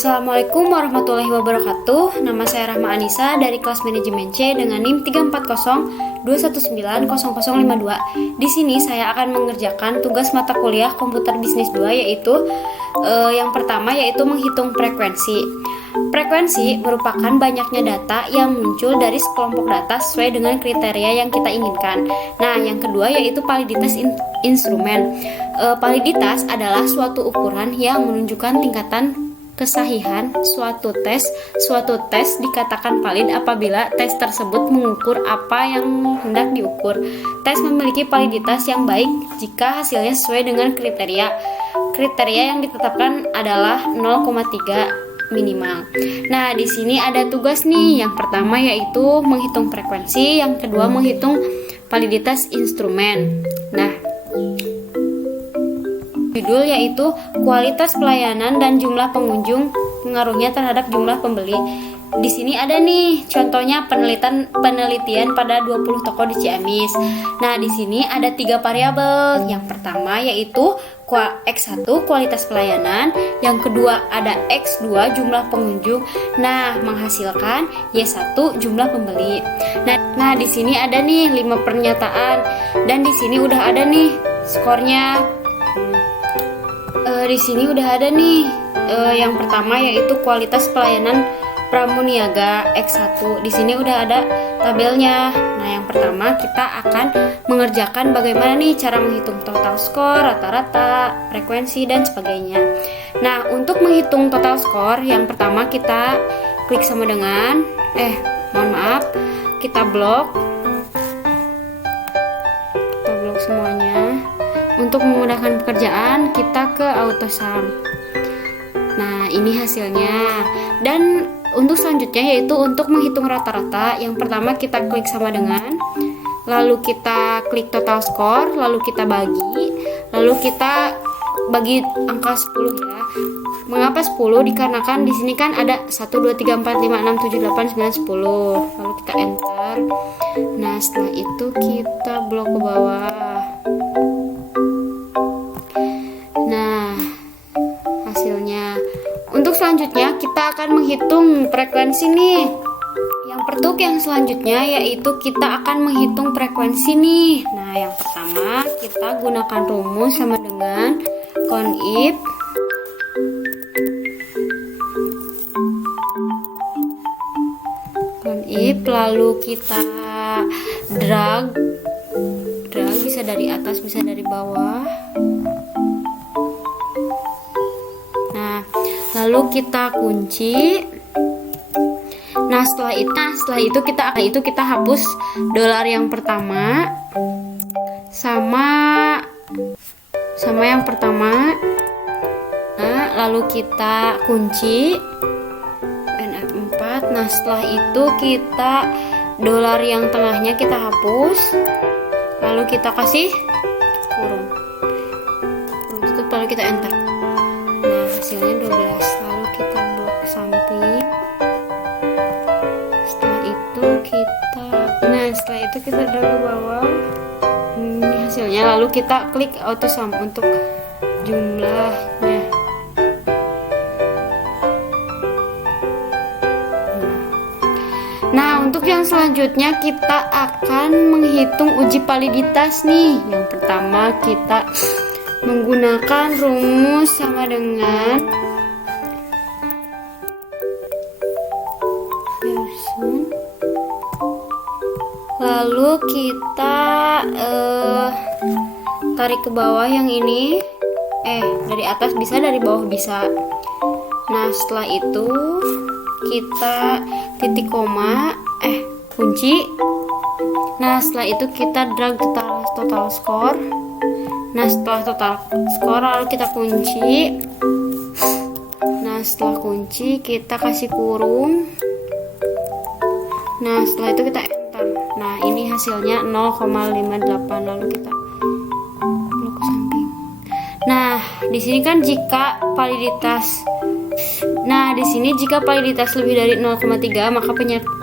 Assalamualaikum warahmatullahi wabarakatuh. Nama saya Rahma Anissa dari kelas manajemen C dengan NIM 34021900052. Di sini saya akan mengerjakan tugas mata kuliah Komputer Bisnis 2 yaitu yang pertama yaitu menghitung frekuensi. Frekuensi merupakan banyaknya data yang muncul dari sekelompok data sesuai dengan kriteria yang kita inginkan. Nah, yang kedua yaitu validitas instrumen. Validitas adalah suatu ukuran yang menunjukkan tingkatan kesahihan suatu tes. Suatu tes dikatakan valid apabila tes tersebut mengukur apa yang hendak diukur. Tes memiliki validitas yang baik jika hasilnya sesuai dengan kriteria. Kriteria yang ditetapkan adalah 0,3 minimal. Nah, di sini ada tugas nih. Yang pertama yaitu menghitung frekuensi, yang kedua menghitung validitas instrumen. Nah, judul yaitu kualitas pelayanan dan jumlah pengunjung pengaruhnya terhadap jumlah pembeli. Di sini ada nih contohnya penelitian pada 20 toko di Ciamis. Nah, di sini ada 3 variabel. Yang pertama yaitu X1 kualitas pelayanan, yang kedua ada X2 jumlah pengunjung. Nah, menghasilkan Y1 jumlah pembeli. Nah, di sini ada nih 5 pernyataan dan di sini udah ada nih skornya. Di sini udah ada nih yang pertama yaitu kualitas pelayanan pramuniaga X1. Di sini udah ada tabelnya. Nah, yang pertama kita akan mengerjakan bagaimana nih cara menghitung total skor, rata-rata, frekuensi dan sebagainya. Nah, untuk menghitung total skor, yang pertama kita klik sama dengan kita blok semuanya. Untuk memudahkan pekerjaan, kita ke AutoSum. Nah, ini hasilnya. Dan untuk selanjutnya yaitu untuk menghitung rata-rata. Yang pertama kita klik sama dengan, lalu kita klik total skor, lalu kita bagi, lalu kita bagi angka 10 ya. Mengapa 10? Dikarenakan di sini kan ada 1 2 3 4 5 6 7 8 9 10. Lalu kita enter. Nah, setelah itu kita blok ke bawah. Untuk selanjutnya kita akan menghitung frekuensi nih. Yang selanjutnya yaitu kita akan menghitung frekuensi nih. Nah, yang pertama kita gunakan rumus sama dengan conif lalu kita drag bisa dari atas bisa dari bawah. Lalu kita kunci. Nah, setelah itu kita hapus dolar yang pertama sama yang pertama. Nah, lalu kita kunci NF4. Nah, setelah itu kita dolar yang tengahnya kita hapus. Lalu kita kasih kurung. Tutup, lalu kita enter. Nah, hasilnya 12. Lalu kita blok ke samping. Setelah itu kita drag ke bawah. Ini hasilnya. Lalu kita klik AutoSum untuk jumlahnya. Nah, untuk yang selanjutnya kita akan menghitung uji validitas nih. Yang pertama kita menggunakan rumus sama dengan Pearson. Lalu kita tarik ke bawah yang ini. Dari atas bisa, dari bawah bisa. Nah, setelah itu kita titik koma kunci. Nah, setelah itu kita drag total skor. Nah, setelah total skor lalu kita kunci. Nah, setelah kunci kita kasih kurung. Nah, setelah itu kita enter. Nah, ini hasilnya 0,58. Lalu kita blok ke samping. Nah, di sini kan jika validitas lebih dari 0,3 maka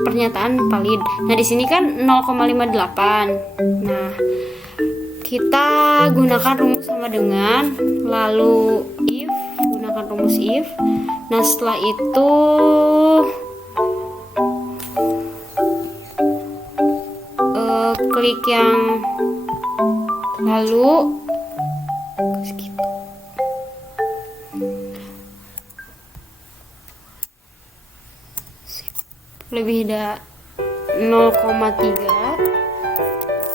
pernyataan valid. Nah, di sini kan 0,58. Nah, kita gunakan rumus sama dengan, lalu if, gunakan rumus if, Nah, setelah itu klik yang lalu lebih dari 0,3.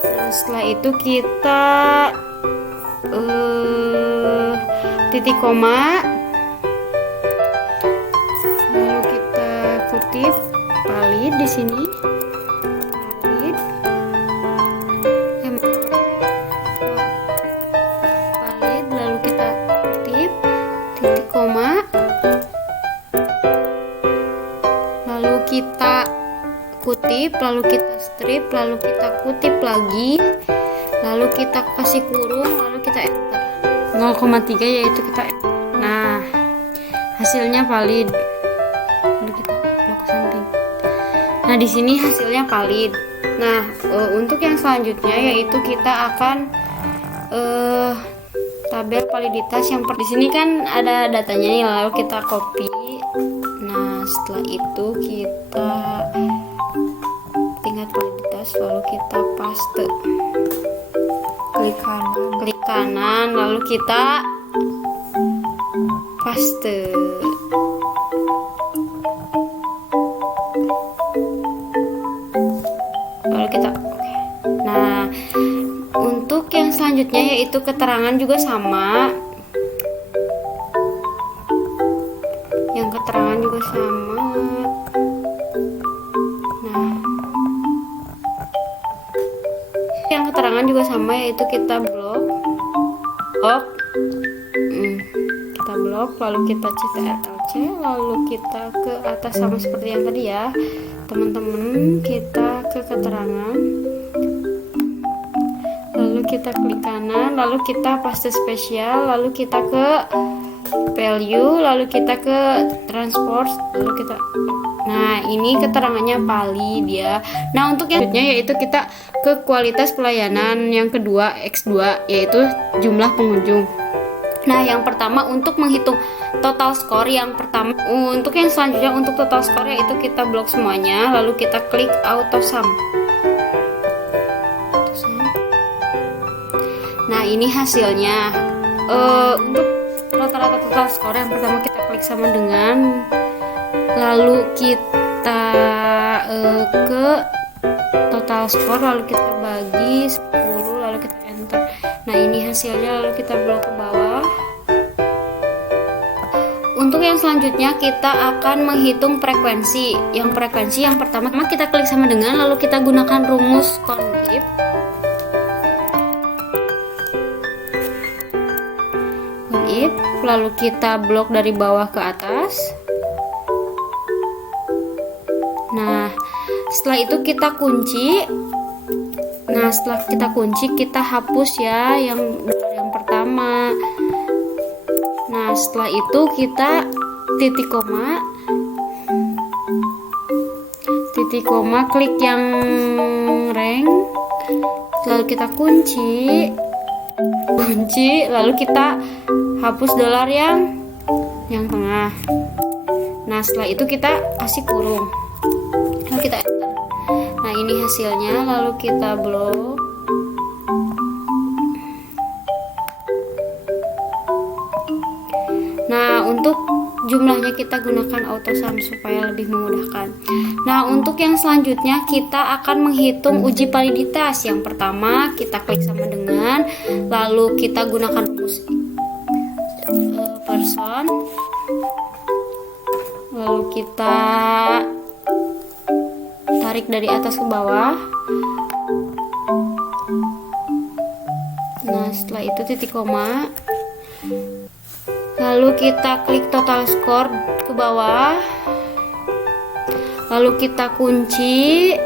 Nah, setelah itu kita titik koma, lalu kita kutip valid di sini, valid, valid, lalu kita kutip titik koma, lalu kita kutip, lalu kita strip, lalu kita kutip lagi, lalu kita kasih kurung, lalu kita enter 0,3, yaitu kita enter. Nah, hasilnya valid. Lalu kita blok ke samping. Nah, di sini hasilnya valid. Nah, untuk yang selanjutnya yaitu kita akan tabel validitas yang di sini kan ada datanya nih, lalu kita copy. Nah, setelah itu kita tingkat validitas, lalu kita paste, klik kanan, lalu kita paste. Lalu kita Nah, untuk yang selanjutnya yaitu keterangan juga sama. Yang keterangan juga sama. Nah, yang keterangan juga sama, yaitu kita blok, kita blok, lalu kita ctrl+c, lalu kita ke atas sama seperti yang tadi ya teman-teman. Kita ke keterangan, lalu kita klik kanan, lalu kita paste spesial, lalu kita ke value, lalu kita ke transport, lalu kita ini keterangannya valid ya. Nah, untuk yang selanjutnya yaitu kita ke kualitas pelayanan yang kedua, X2, yaitu jumlah pengunjung. Nah, yang pertama untuk menghitung total skor, yang pertama untuk yang selanjutnya untuk total skor yaitu kita blok semuanya, lalu kita klik auto sum. Nah, ini hasilnya. Untuk rata-rata total skor yang pertama kita klik sama dengan, lalu kita ke total skor, lalu kita bagi 10, lalu kita enter. Nah, ini hasilnya, lalu kita blok ke bawah. Untuk yang selanjutnya kita akan menghitung frekuensi. Yang frekuensi yang pertama kita klik sama dengan, lalu kita gunakan rumus CONIF. Lalu kita blok dari bawah ke atas. Nah, setelah itu kita kunci. Nah, setelah kita kunci, kita hapus ya yang pertama. Nah, setelah itu kita titik koma, klik yang rank, lalu kita kunci, lalu kita hapus dolar yang tengah. Nah, setelah itu kita kasih kurung, lalu kita enter. Nah, ini hasilnya, lalu kita blok. Nah, untuk jumlahnya kita gunakan auto sum supaya lebih memudahkan. Nah, untuk yang selanjutnya kita akan menghitung uji validitas. Yang pertama kita klik sama dengan, lalu kita gunakan rumus person, lalu kita tarik dari atas ke bawah. Nah, setelah itu titik koma, lalu kita klik total score ke bawah, lalu kita kunci,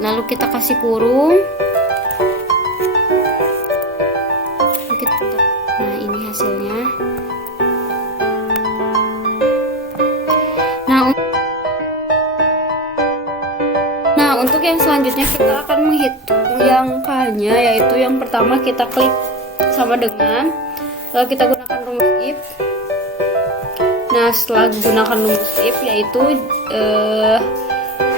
lalu kita kasih kurung. Nah, ini hasilnya. Nah, untuk yang selanjutnya kita akan menghitung yang K-nya, yaitu yang pertama kita klik sama dengan, lalu kita gunakan rumus if, Nah, setelah gunakan rumus if yaitu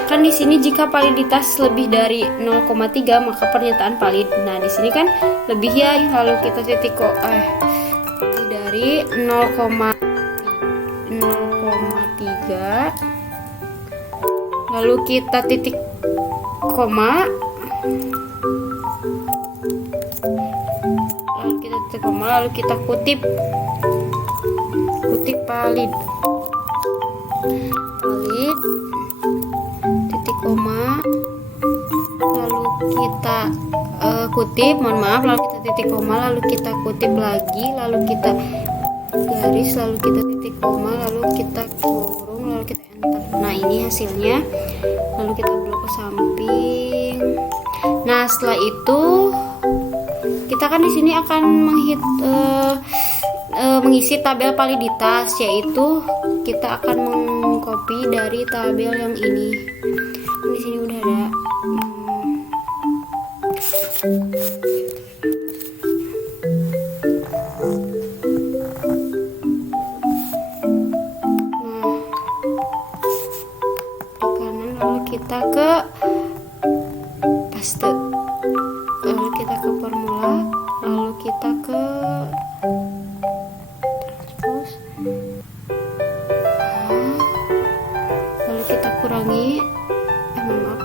kan di sini jika validitas lebih dari 0,3 maka pernyataan valid. Nah, di sini kan lebih ya, lalu kita lebih dari 0,3 lalu kita titik koma, lalu kita kutip valid titik koma, lalu kita kutip, lalu kita titik koma, lalu kita kutip lagi, lalu kita garis, lalu kita titik koma, lalu kita kurung, lalu kita enter. Nah, ini hasilnya. Lalu kita blok ke samping. Nah, setelah itu kita kan di sini akan mengisi tabel validitas, yaitu kita akan mengcopy dari tabel yang ini. Di sini udah ada. Kita ke paste, lalu kita ke formula, lalu kita ke transpose, lalu kita kurangi maaf.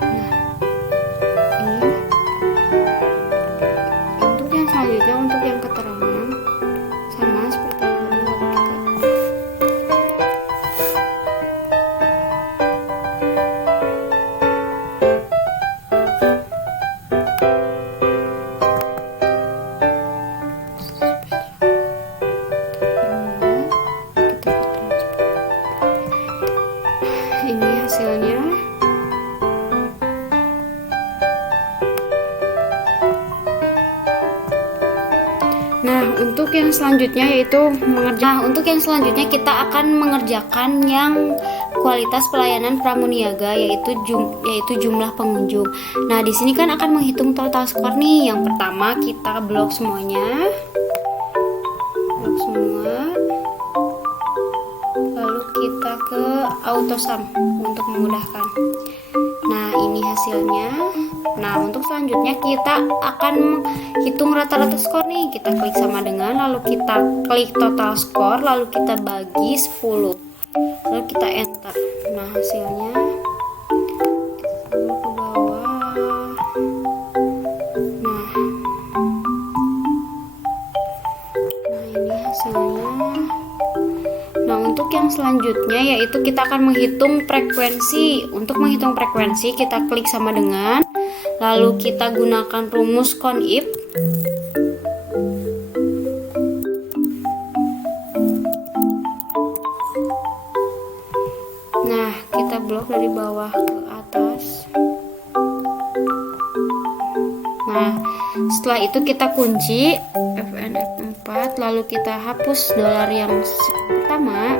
Nah, ini untuk yang selanjutnya, untuk yang keterangan sama seperti yang tadi, lalu kita ini hasilnya. Nah, untuk yang selanjutnya kita akan mengerjakan yang kualitas pelayanan pramuniaga, yaitu jumlah pengunjung. Nah, di sini kan akan menghitung total skor nih. Yang pertama kita blok semuanya. Blok semua. Lalu kita ke autosum untuk memudahkan. Nah, ini hasilnya. Nah, untuk selanjutnya kita akan hitung rata-rata skor nih. Kita klik sama dengan, lalu kita klik total skor, lalu kita bagi 10. Lalu kita enter. Nah, hasilnya kita ke bawah. Nah, ini hasilnya. Nah, untuk yang selanjutnya yaitu kita akan menghitung frekuensi. Untuk menghitung frekuensi kita klik sama dengan, lalu kita gunakan rumus CONIF. Nah, kita blok dari bawah ke atas. Nah, setelah itu kita kunci Fn F4, lalu kita hapus dolar yang pertama.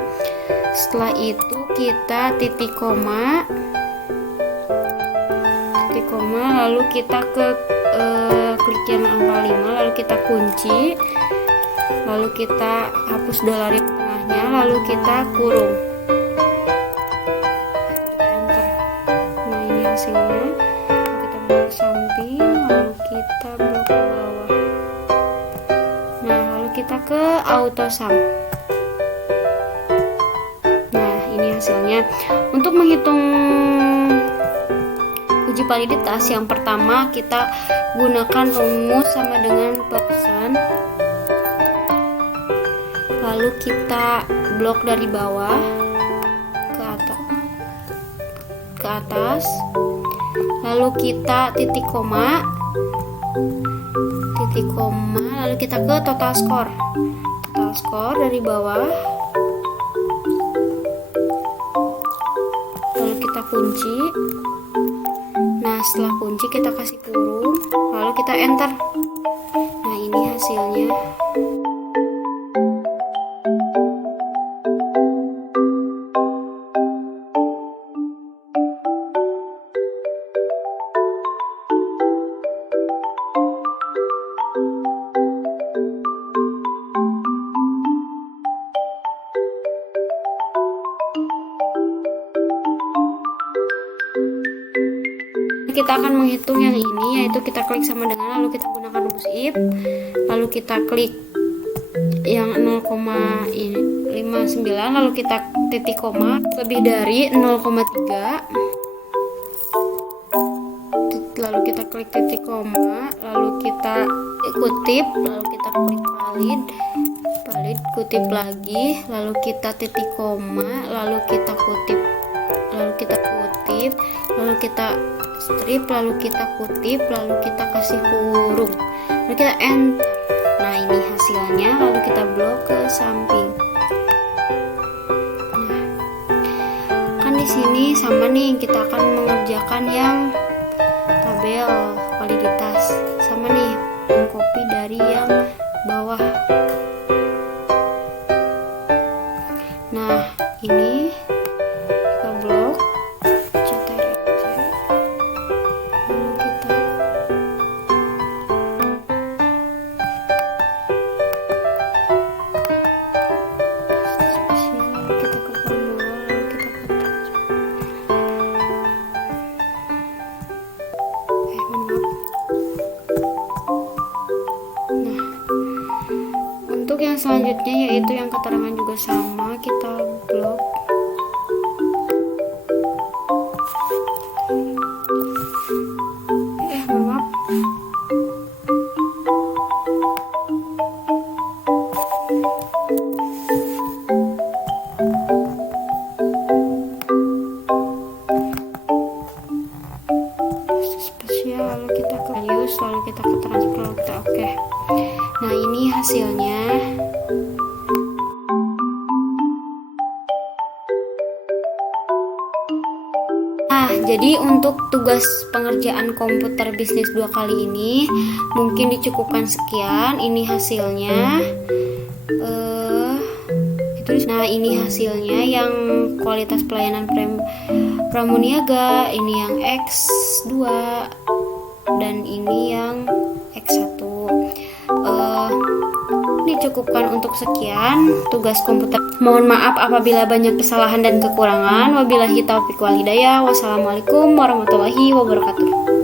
Setelah itu kita titik koma, lalu kita ke klik yang angka 5, lalu kita kunci, lalu kita hapus dolar yang tengahnya, lalu kita kurung. Nah, ini hasilnya. Kita blok ke samping, lalu kita blok ke bawah. Nah, lalu kita ke autosum. Nah, ini hasilnya. Untuk menghitung uji validitas, yang pertama kita gunakan rumus sama dengan persen, lalu kita blok dari bawah ke atas, lalu kita titik koma, lalu kita ke total skor dari bawah, lalu kita kunci. Nah, setelah kunci kita kasih kurung, lalu kita enter. Nah, ini hasilnya. kita akan menghitung yang ini, yaitu kita klik sama dengan, lalu kita gunakan rumus if, lalu kita klik yang 0,59, lalu kita titik koma, lebih dari 0,3, lalu kita klik titik koma, lalu kita kutip, lalu kita klik valid, kutip lagi, lalu kita titik koma, lalu kita kutip, lalu kita strip, lalu kita kutip, lalu kita kasih kurung, lalu kita enter. Nah, ini hasilnya, lalu kita blok ke samping. Nah, kan di sini sama nih, kita akan mengerjakan yang tabel validitas, sama nih, mengcopy dari yang bawah. Nah, ini kita blok, CTRL-C, lalu kita spesial, lalu kita ke formula, lalu kita ke Nah, untuk yang selanjutnya yaitu yang keterangan juga sama, kita blok. Maaf. Spesial, lalu kita ke values, lalu kita ke transfer, lalu kita oke. Nah, ini hasilnya. Nah, jadi untuk tugas pengerjaan komputer bisnis 2 kali ini mungkin dicukupkan sekian. Ini hasilnya. Nah, ini hasilnya yang kualitas pelayanan pramuniaga, ini yang X2 dan ini yang X1. Dicukupkan untuk sekian tugas komputer. Mohon maaf apabila banyak kesalahan dan kekurangan. Wabillahi taufiq wal hidayah. Wassalamualaikum warahmatullahi wabarakatuh.